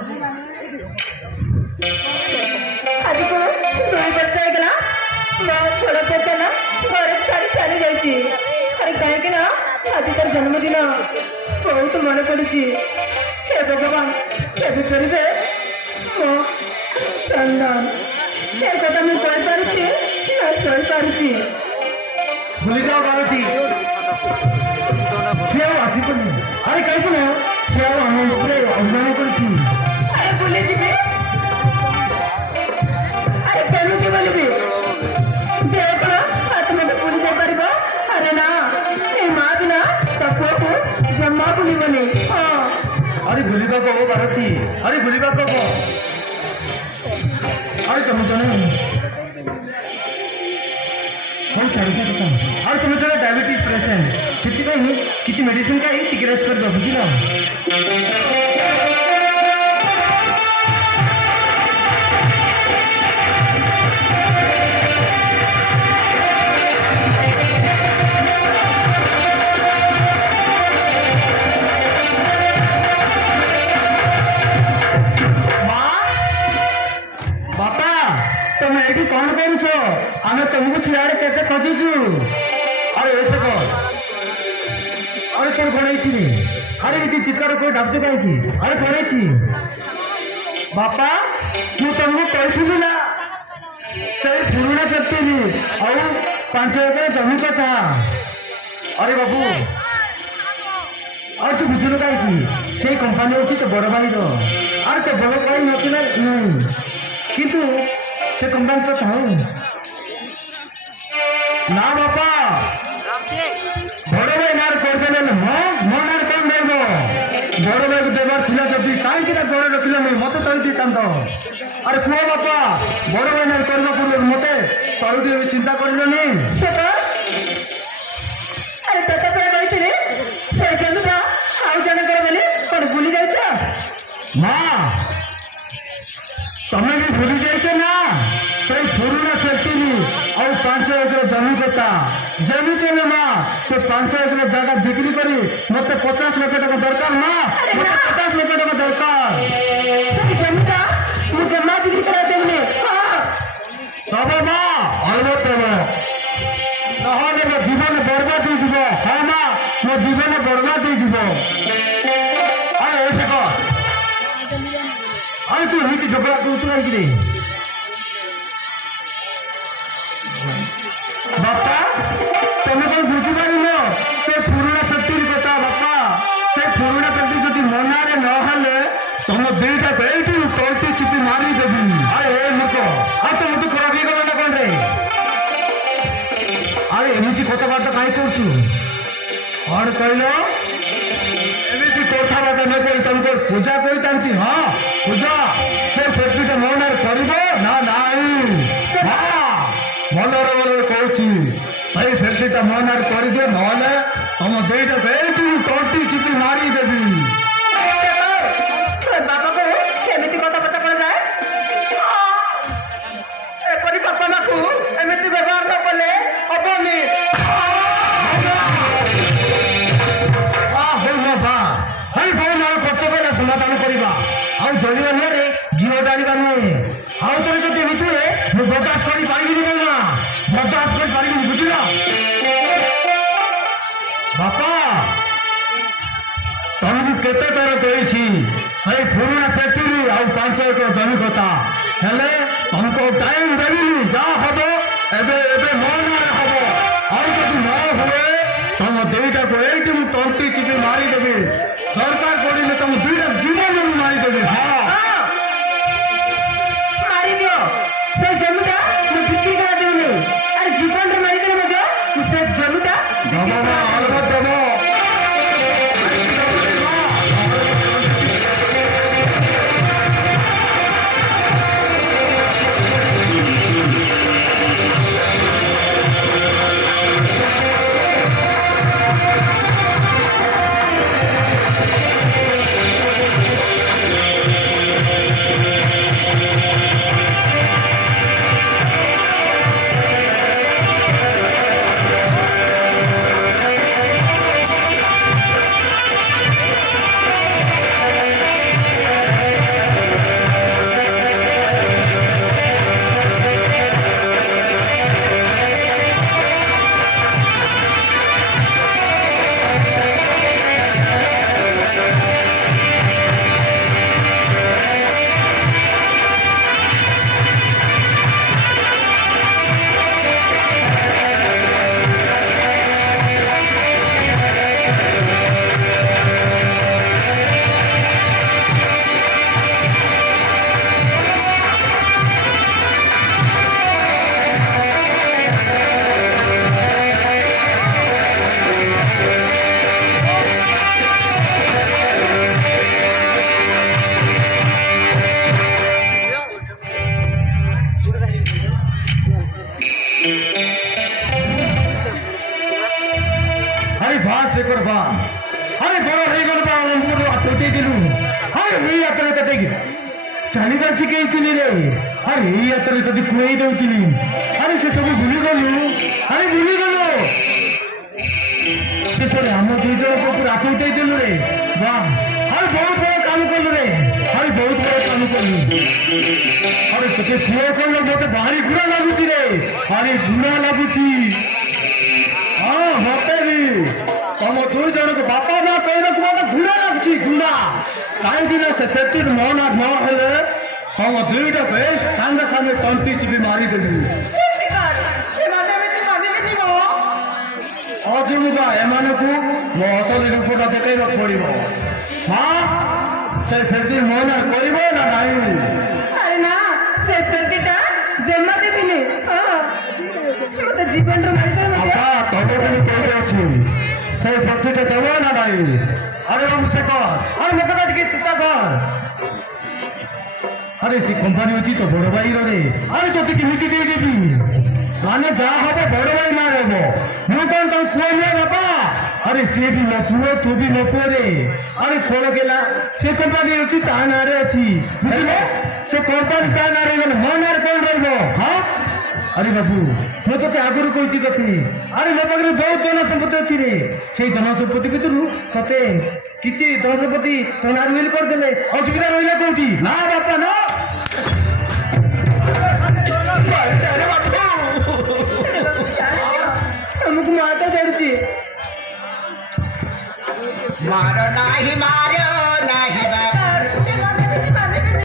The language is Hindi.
आज को 2 वर्ष होगा बड़ पुआ ना घर छाड़ी चली जाइए। अरे कहीं ना आज तार जन्मदिन बहुत मन पड़ी। हे भगवान केबे करिबे मो चंदन ए कथा मुझे कहि पारुची ना सही पारुची। भूली जाओ बाबती से आसी पड़नी। अरे कहीं तो नहीं से अभिमान करी। अरे भूली जी अरे केमी बोलबी देख हाथ मत भूली जापर। अरे ना ए माँ भी ना तो पुआ को जम्मा भूलबनी। हाँ अरे भूलिबा को भारती। अरे भूलिबा को अरे तुम जने हो छाड़ी से कथा। अरे तुम जने डायबिटीज पेशेंट सेति पई किछि मेडिसिन का टिके रेस्ट करबा बुझिला। कौन करुछ आमे तुमको सियाड़े केते खोजुछु। अरे ऐसे कर अरे तोर कोन आइछि रे। अरे इति चित्कार को डाकछ काहे की। अरे कोन आइछि बापा मु तुमको कहिथिली ना सही पुरुणा करतेनी और 5 एकर जमी कथा। अरे बाबू और तू बुझलो काहे की से कंपनी होछि तो बड़ भाई रो। अरे तो बड़ भाई नथिला नहीं किंतु से कंपनी तो था ना बापा बड़ भाई नार कर देले मो नार कौन देबो। बड़ भाई को देबार थिला जदी काहे कि घर रखिला मैं मते तळी दी कांद। अरे कुआ बापा बड़ भाई नार करना पूर्व मते तळी दी चिंता करलोनी से तो अरे तते पे बैठले से जनुदा हाउ जन कर बोली कोन भूली जाइछ। मां तमे भी भूली जाइछ ना सही पुरुणा फैक्ट्री और 5 एकर जमी कथा। जमी देले मां से 5 एकर जगह बिक्री करी मते 50 लाख टका दरकार ना मते 50 लाख टका दरकार। सही जमीटा मु जमा बिक्री करा देबने। हां तब मां अलबो तब नहले मो जीवन बर्बाद हो जिवो। हां मां मो जीवन बर्बाद हो जिवो। अरे ऐसे कर अरे तू एमती झगड़ा करूच कहीं बापा तुम कौन बुझीपार से पुराणा फैक्ट्री कथा। बापा से पुराणा फैक्ट्री जब मनारे नहले तुम दुईटा बेटी तलती चिपी मारिदेवी। अरे मूर्ख आ तुम तो खराब हो गला ना कौन रे। अरे एमती कथबार्ता कहीं करूँ कौन कहल एमती कथबार्ता न कर तुमको पूजा कर। हाँ पूजा से फैक्ट्री मनार कर ना ना भलर भलर कहूँ सही फैक्ट्री मनार करदे ना तुम दुईटा बेटी तलती चिपी मारिदेवी। बाबा को एमती कथबार्ता कर जाए एपरी बापा माँ को एमती व्यवहार न कले हेनी। कर्तव्य समाधान करवा आउ जलिवा नुहे जीव डालवा नुहे आउ थे जब एमती हुए मुझे बर्दाश्त कर पारि ना बर्दाश्त कर पारि बुझल। बापा तुमको केते थर कही सही पुराणा फैक्ट्री आउ 5 एकर जमी कथा हेले तुमको टाइम देवी जहाँ हम एबे मन हम और जब न हुए तुम दुईटा को एक तंटी चिपी मारिदेवी दरकार पड़े तुम दुईटा जीवन मारिदेवी। हाँ मारी दियो से जमीटा मैं बिक्री करा देबे। अरे जीवन रे मारी करे मजो से जमीटा अलबत देव। ଚାଲିବା ଶିଖେଇଥିଲି ରେ ଆରେ ଏଇ ହାତରେ ତତେ ଖୁଏଇ ଦଉଥିଲି ଆରେ ସେ ସବୁ ଭୁଲିଗଲୁ ଆରେ ଭୁଲିଗଲୁ ଶେଷରେ ଆମ ଦୁଇ ଜଣଙ୍କୁ ରାତି ଉଠେଇଥିଲୁ ରେ ବା ଆରେ ବହୁତ ବଡ଼ କାମ କଲୁ ରେ ଆରେ ବହୁତ ବଡ଼ କାମ କଲୁ ଆରେ ତତେ ପୁଅ କଲୁ ମତେ ଭାରି ଘୃଣା ଲାଗୁଛି ରେ ଆରେ ଘୃଣା ଲାଗୁଛି ହଁ ମତେ ବି ତମ ଦୁଇ ଜଣକୁ ବାପା ମା କହିବାକୁ ମତେ ଘୃଣା ଲାଗୁଛି ଘୃଣା କାହିଁକି ନା ସେ ଫ୍ୟାକ୍ଟ୍ରି ମନ ହେଲେ ତମ ଦୁଇଟା ବେଶ ସାଙ୍ଗେ ସାଙ୍ଗେ ତଣ୍ଟି ଚିପି ମାରିଦେବି ଅଜୁମୁକା ଏମାନଙ୍କୁ ମୋ ଅସଲି ରୂପଟା ଦେଖାଇବାକୁ ପଡିବ ମା ସେ ଫ୍ୟାକ୍ଟ୍ରି ମନ କରିବ ନା ନାହିଁ ଆରେ ନା ସେ ଫ୍ୟାକ୍ଟ୍ରିଟା ଜମା ଦେବିନି ମତେ ଜୀବନର ମାରିଦେବେ ବାପା ତମକୁ ମୁଁ କହିଦେଉଛି ସେ ଫ୍ୟାକ୍ଟ୍ରିଟା ଦେବ ନା ନାହିଁ ଆରେ ବାବୁ ସେ କର ଆରେ ମୋ କଥା ଟିକେ ଚିନ୍ତା କର আরে সে কোম্পানি অছি তো বড় ভাইর রে আরে তোতে কেমিতি ଦେଇଦେବି মানে যা হবে বড় ভাই না হব ମୁଁ କଣ ତମ ପୁଅ ନୁହେଁ ବାପା আরে সে ବି ମୋ ପୁଅ ତୁ ବି ମୋ ପୁଅ ରେ আরে କଣ କେଲା ସେ কোম্পানি ଅଛି ତା ନାଁରେ ଅଛି ବୁଝିଲେ ସେ কোম্পানি ତା ନାଁରେ ଗଲେ ମୋ ନାଁରେ କଣ ରହିବ ହଁ আরে বাবু ମୁଁ ତତେ ଆଗରୁ କହିଛି ତତେ ଆରେ ମୋ ପାଖରେ ବହୁତ ଧନ ସମ୍ପତ୍ତି ଅଛି ରେ ସେଇ ଧନ ସମ୍ପତ୍ତି ଭିତରୁ ତତେ କିଛି ଧନ ସମ୍ପତ୍ତି ତୋ ନାଁରେ ୱିଲ୍ କରିଦେଲେ ଅସୁବିଧା ରହିଲା କୋଉଠି ନା ବାପା ନା ଆମକୁ ମାତା ଛାଡୁଛି ମାର ନାହିଁ ମା